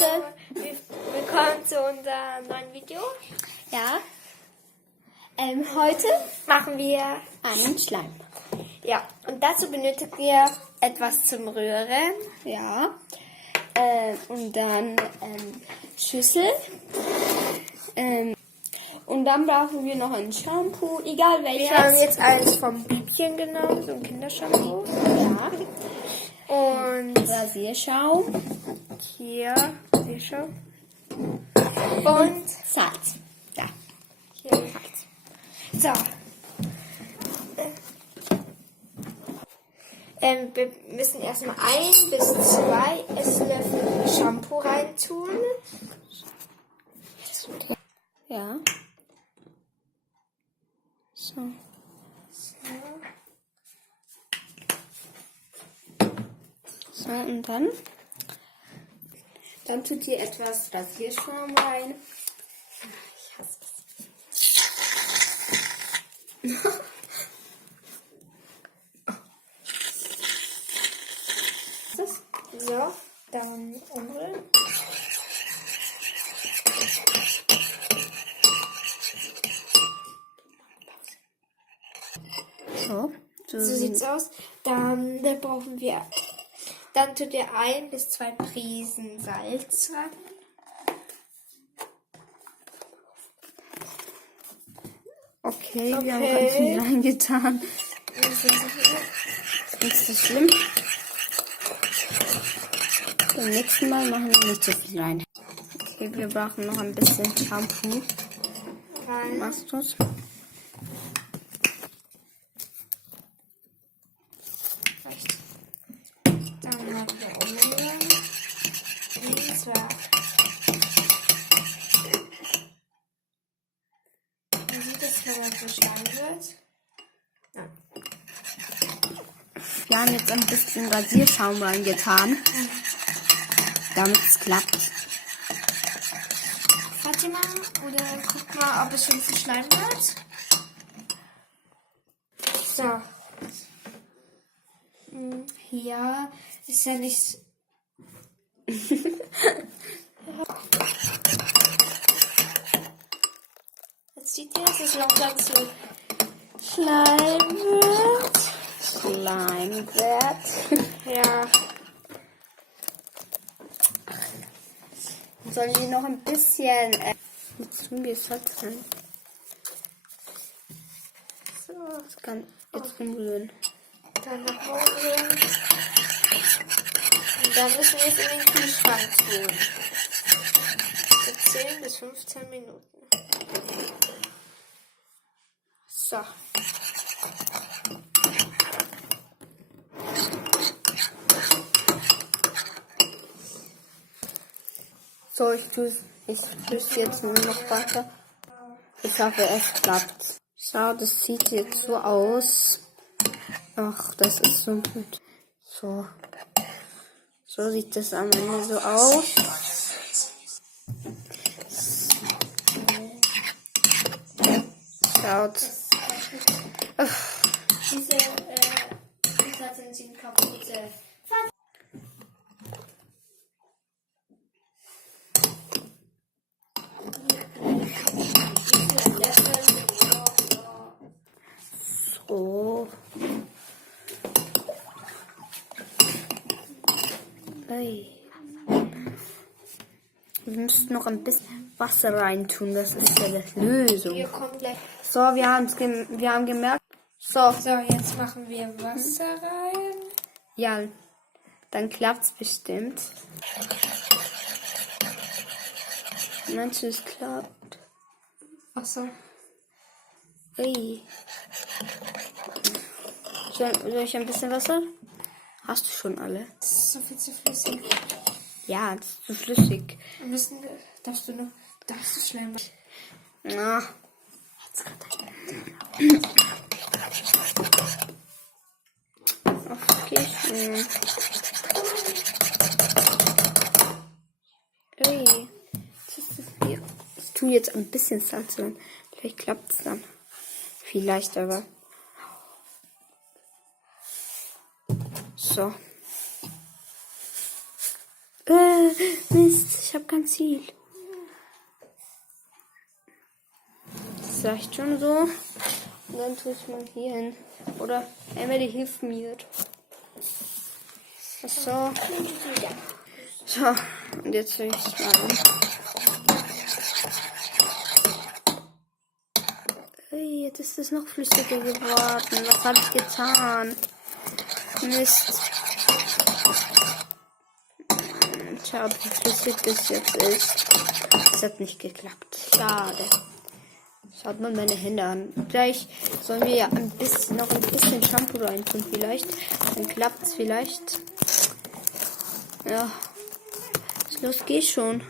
Leute, willkommen zu unserem neuen Video. ja, heute Machen wir, einen Schleim. ja, und dazu benötigt ihr etwas zum Rühren. Ja, und dann Schüssel. Und dann brauchen wir noch ein Shampoo, egal welches. Wir haben jetzt eins vom Biebchen genommen, so ein Kindershampoo. Ja, Und Rasierschaum hier, hier schon. Und Salz. Ja. hier. So. Wir müssen erstmal 1 bis 2 Esslöffel Shampoo reintun. Ja. So. So, und dann tut ihr etwas Rasierschaum rein. Ich hasse das. So, dann umrühren. So So sieht's aus. Dann brauchen wir. Dann tut ihr 1 bis 2 Prisen Salz rein. Okay, wir haben ganz viel reingetan. Nicht so schlimm. Beim nächsten Mal machen wir nicht so viel rein. Okay, wir brauchen noch ein bisschen Shampoo. Rein. Machst du's? Dann machen wir umrühren. Und zwar. Man sieht es, wenn er so Schleim wird. Ja. Wir haben jetzt ein bisschen Rasierschaum reingetan, damit es klappt. Fatima, oder guck mal, ob es schon zu Schleim wird. So. Ja, ist ja nicht. Jetzt sieht ihr, dass es langsam zu Schleim wird. Slime wird. Ja. Sollen wir noch ein bisschen jetzt tun wir Salz rein. So. Das kann jetzt umrühren. Dann nach oben. Und dann müssen wir es in den Kühlschrank tun. Für 10 bis 15 Minuten. So. So, ich tue jetzt nur noch weiter. Ich hoffe, es klappt. So, das sieht jetzt so aus. Ach, das ist so gut. So. So sieht das am Ende so aus. Schaut. Diese Zutaten sind kaputt. So. Hey. Wir müssen noch ein bisschen Wasser reintun. Das ist ja die Lösung. Hier kommt gleich. So, wir haben gemerkt. So, So, jetzt machen wir Wasser rein. ja, dann klappt's bestimmt. Meinst du, es klappt? Ach so. Hey. Soll ich ein bisschen Wasser? Hast du schon alle? Das ist so viel zu flüssig. Ja, das ist zu flüssig. Darfst du schnell machen? Na. Okay. Ui. Ich tue jetzt ein bisschen Salz rein. Vielleicht klappt es dann. Vielleicht aber. So. Mist, ich Ziel. Das reicht schon so. Und dann tue ich mal hier hin. Oder Emily hilft mir. So. So, und jetzt tue ich es mal um. Hey, jetzt ist es noch flüssiger geworden. Was habe ich getan? Mist. Schau, wie flüssig das jetzt ist. Das hat nicht geklappt. Schade. Schaut mal meine Hände an. Gleich sollen wir ja noch ein bisschen Shampoo reintun vielleicht. Dann klappt es vielleicht. Ja. Los, geh schon.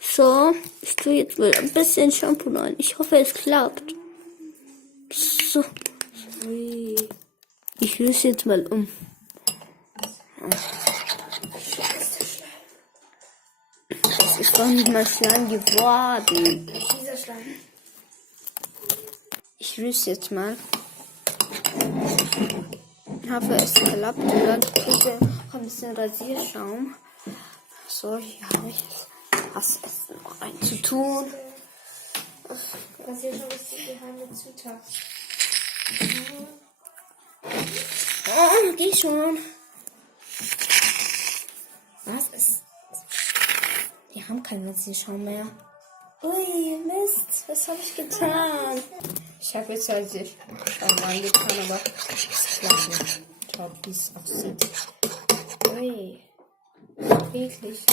So, ich tue jetzt mal ein bisschen Shampoo rein. Ich hoffe, es klappt. So. Ich löse jetzt mal um. Das ist doch nicht mal Schleim geworden. Dieser Schleim. Ich rüste jetzt mal. Ich hoffe, es klappt. Und dann tut er noch ein bisschen Rasierschaum. So, hier habe ich was noch reinzutun. Rasierschaum ist die geheime Zutat. Oh, geh schon. Was ist? Wir haben keinen Rasierschaum mehr. Ui, Mist. Was habe ich getan? Ich habe jetzt Rasierschaum reingetan, aber es klappt nicht. Schaut, wie es aussieht. Ui. Wirklich.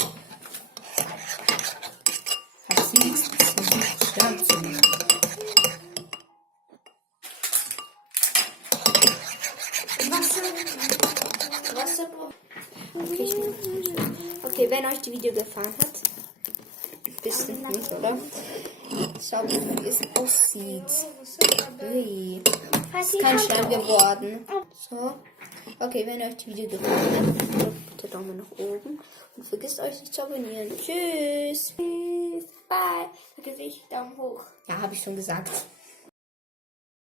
Hat sie nichts Schleim zu machen. Wasser. Okay, wenn euch die Video gefallen hat, bisschen nicht, oder? Schaut, wie es aussieht. Ui. Kein Schleim geworden. So. Okay, wenn euch die Video gefallen hat, drückt bitte Daumen nach oben und vergisst euch nicht zu abonnieren. Tschüss. Bye. Vergiss nicht, Daumen hoch. Ja, habe ich schon gesagt.